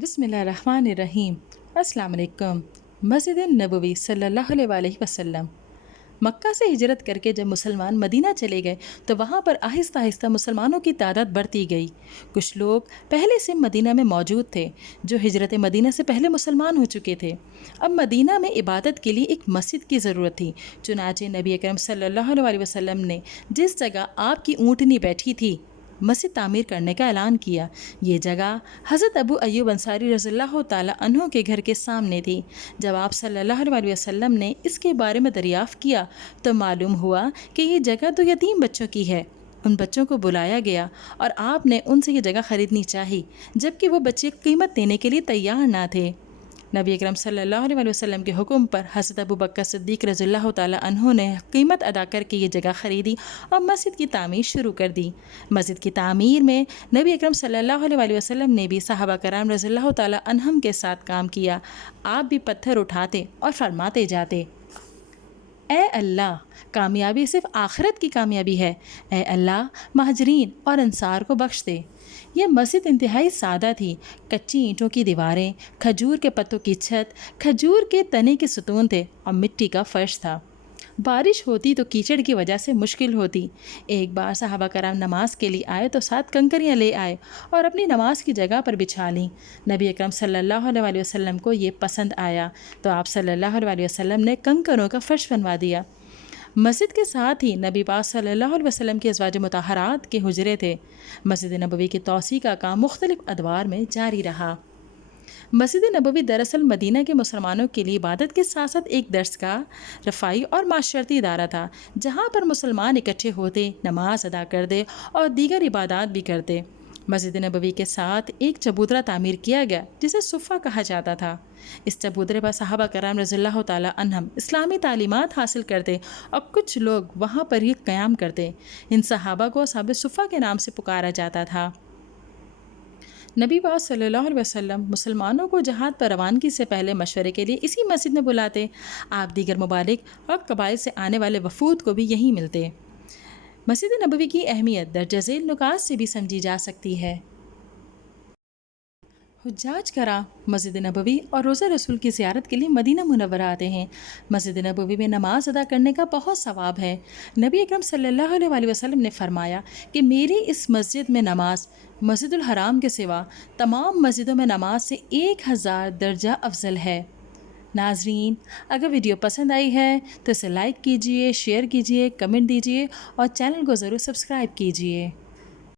بسم اللہ الرحمن الرحیم۔ السلام علیکم۔ مسجد نبوی صلی اللہ علیہ وسلم۔ مکہ سے ہجرت کر کے جب مسلمان مدینہ چلے گئے تو وہاں پر آہستہ آہستہ مسلمانوں کی تعداد بڑھتی گئی۔ کچھ لوگ پہلے سے مدینہ میں موجود تھے جو ہجرت مدینہ سے پہلے مسلمان ہو چکے تھے۔ اب مدینہ میں عبادت کے لیے ایک مسجد کی ضرورت تھی، چنانچہ نبی اکرم صلی اللہ علیہ وسلم نے جس جگہ آپ کی اونٹنی بیٹھی تھی مسجد تعمیر کرنے کا اعلان کیا۔ یہ جگہ حضرت ابو ایوب انصاری رضی اللہ تعالیٰ عنہ کے گھر کے سامنے تھی۔ جب آپ صلی اللہ علیہ وسلم نے اس کے بارے میں دریافت کیا تو معلوم ہوا کہ یہ جگہ تو یتیم بچوں کی ہے۔ ان بچوں کو بلایا گیا اور آپ نے ان سے یہ جگہ خریدنی چاہی، جبکہ وہ بچے قیمت دینے کے لیے تیار نہ تھے۔ نبی اکرم صلی اللہ علیہ وسلم کے حکم پر حضرت ابو بکر صدیق رضی اللہ تعالیٰ عنہ نے قیمت ادا کر کے یہ جگہ خریدی اور مسجد کی تعمیر شروع کر دی۔ مسجد کی تعمیر میں نبی اکرم صلی اللہ علیہ وسلم نے بھی صحابہ کرام رضی اللہ تعالیٰ عنہم کے ساتھ کام کیا۔ آپ بھی پتھر اٹھاتے اور فرماتے جاتے: اے اللہ، کامیابی صرف آخرت کی کامیابی ہے۔ اے اللہ، مہاجرین اور انصار کو بخش دے۔ یہ مسجد انتہائی سادہ تھی۔ کچی اینٹوں کی دیواریں، کھجور کے پتوں کی چھت، کھجور کے تنے کے ستون تھے اور مٹی کا فرش تھا۔ بارش ہوتی تو کیچڑ کی وجہ سے مشکل ہوتی۔ ایک بار صحابہ کرام نماز کے لیے آئے تو 7 کنکریاں لے آئے اور اپنی نماز کی جگہ پر بچھا لیں۔ نبی اکرم صلی اللہ علیہ وسلم کو یہ پسند آیا تو آپ صلی اللہ علیہ وسلم نے کنکروں کا فرش بنوا دیا۔ مسجد کے ساتھ ہی نبی پاک صلی اللہ علیہ وسلم کے ازواج مطہرات کے حجرے تھے۔ مسجد نبوی کی توسیع کا کام مختلف ادوار میں جاری رہا۔ مسجد نبوی دراصل مدینہ کے مسلمانوں کے لیے عبادت کے ساتھ ساتھ ایک درسگاہ، رفاعی اور معاشرتی ادارہ تھا، جہاں پر مسلمان اکٹھے ہوتے، نماز ادا کرتے اور دیگر عبادات بھی کرتے۔ مسجد نبوی کے ساتھ ایک چبوترا تعمیر کیا گیا جسے صفہ کہا جاتا تھا۔ اس چبوترے پر صحابہ کرام رضی اللہ تعالیٰ عنہم اسلامی تعلیمات حاصل کرتے اور کچھ لوگ وہاں پر ہی قیام کرتے۔ ان صحابہ کو اصحاب صفہ کے نام سے پکارا جاتا تھا۔ نبی پاک صلی اللہ علیہ وسلم مسلمانوں کو جہاد پر روانگی سے پہلے مشورے کے لیے اسی مسجد میں بلاتے۔ آپ دیگر ممالک اور قبائل سے آنے والے وفود کو بھی یہیں ملتے۔ مسجد نبوی کی اہمیت درج ذیل نکات سے بھی سمجھی جا سکتی ہے۔ حجاج کرام مسجد نبوی اور روضہ رسول کی زیارت کے لیے مدینہ منورہ آتے ہیں۔ مسجد نبوی میں نماز ادا کرنے کا بہت ثواب ہے۔ نبی اکرم صلی اللہ علیہ وسلم نے فرمایا کہ میری اس مسجد میں نماز مسجد الحرام کے سوا تمام مسجدوں میں نماز سے 1000 درجہ افضل ہے۔ ناظرین، اگر ویڈیو پسند آئی ہے تو اسے لائک کیجئے، شیئر کیجئے، کمنٹ دیجئے اور چینل کو ضرور سبسکرائب کیجئے۔